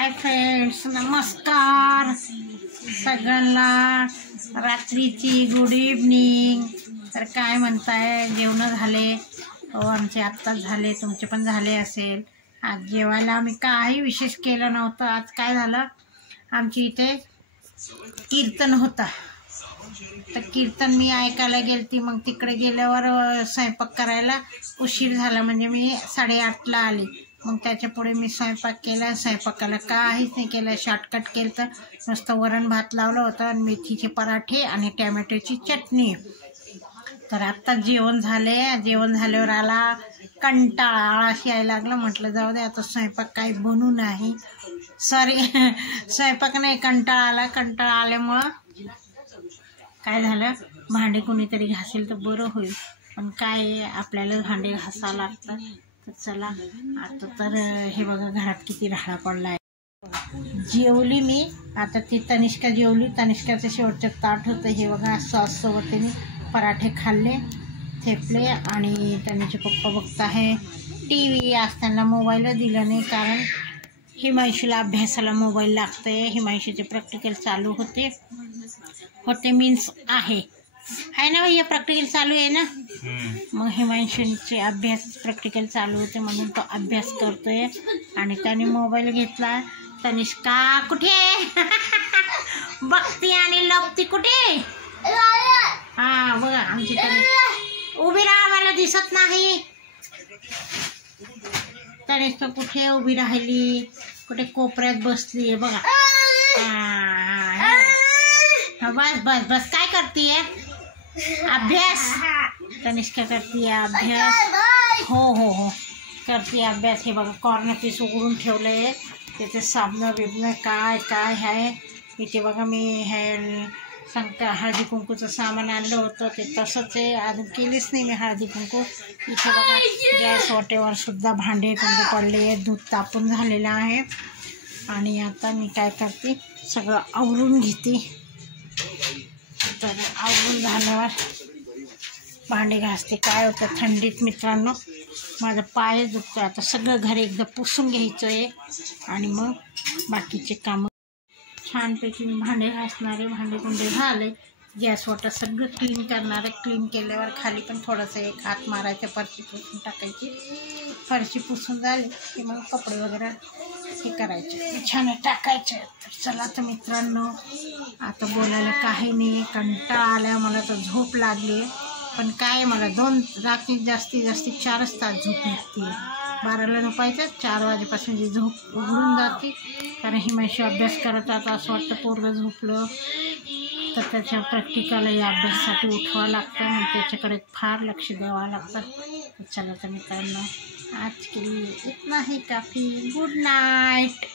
Hi friends, नमस्कार सगळ्यांना. रात्रीची गुड इव्हनिंग. तर काय म्हणताय, जेवण झाले? हो, आमचे आत्ताच झाले, तुमचे पण झाले असेल. आज जेवायला आम्ही काही विशेष केलं नव्हतं. आज काय झालं, आमची इथे कीर्तन होता. तर कीर्तन मी ऐकायला गेलती. मग तिकडे गेल्यावर स्वयंपाक करायला उशीर झाला, म्हणजे मी 8:30ला आली. मग त्याच्या पुढे मी स्वयंपाक केला. स्वयंपाकाला काहीच नाही केलं, शॉर्टकट केलं. तर नुसतं वरण भात लावलं होतं आणि मेथीचे पराठे आणि टॅमॅटोची चटणी. तर आत्ता जेवण झाले. जेवण झाल्यावर आला कंटाळा, आळस यायला लागला. म्हटलं जाऊ दे, आता स्वयंपाक काही बनू नाही. स्वयंपाक नाही, कंटाळा आला. कंटाळा आल्यामुळं काय झालं, भांडे कोणीतरी घासेल तर बरं होईल. पण काय, आपल्याला भांडे घासावं लागतं. तर चला आता. तर हे बघा, घरात किती राडा पडला आहे. जेवली मी. आता ती तनिष्का जेवली. तनिष्काचं शेवटचं ताट होतं. हे बघा, सॉससोबत मी पराठे खाल्ले, थेपले. आणि त्यांचे पप्पा बघत आहे TV. आज त्यांना मोबाईल दिला नाही, कारण हिमांशूला अभ्यासाला मोबाईल लागते. हिमांशूचे प्रॅक्टिकल चालू होते मीन्स आहे ना भैया, प्रॅक्टिकल चालू आहे ना. मग हिमांशूचे अभ्यास प्रॅक्टिकल चालू होते, म्हणून तो अभ्यास करतोय. आणि त्याने मोबाईल घेतला. तनिष्का कुठे बघती आणि लपती कुठे? हा बघा, आमची तनिष्का उभी राहा, मला दिसत नाही. तनिष्का कुठे उभी राहिली, कुठे कोपऱ्यात बसली आहे बघा. बस बस बस, काय करतीये? अभ्यास. तनिष्का करतीये अभ्यास. हो हो हो, करतीये अभ्यास. हे बघा, कॉर्नर पीस उघडून ठेवलंय. त्याचे साबणं बिबणं काय काय आहे. इथे बघा, मी हे हळदी कुंकूचं सामान आणलं होतं, ते तसंच आहे. अजून केलीच नाही मी हळदी कुंकू. इथे बघा, गॅस वाटेवर सुद्धा भांडे कुंडे पडले. दूध तापून झालेलं आहे. आणि आता मी काय करते, सगळं आवरून घेते. तर आवरून झाल्यावर भांडे घासते. काय होतं, थंडीत मित्रांनो माझं पाय दुखतं. आता सगळं घर एकदा पुसून घ्यायचं आहे आणि मग बाकीचे कामं छानपैकी मी भांडे घासणारे. भांडे कुंडे झाले. गॅस वाटा सगळं क्लीन करणार आहे. क्लीन केल्यावर खाली पण थोडंसं एक हात मारायचं, फरशी पुसून टाकायची. फरशी पुसून झाली की मग कपडे वगैरे हे करायचे, बिछाने टाकायचे. तर चला तर मित्रांनो, आता बोलायला काही नाही. कंटाळा आला मला, तर झोप लागली. पण काय, मला रात्री जास्तीत जास्त 4 तास झोप लागते. 12ला झोपायचं, 4 वाजेपासून जी झोप उघडून जाते. कारण हिमांशी अभ्यास करत आता असं वाटतं पोरगं झोपलं तर त्याच्या प्रॅक्टिकल या अभ्यासासाठी उठवावं लागतं. मग त्याच्याकडे फार लक्ष द्यावं लागतं. तर चला तर मित्रांनो, आज के लिए इतना ही काफ़ी. Good Knight.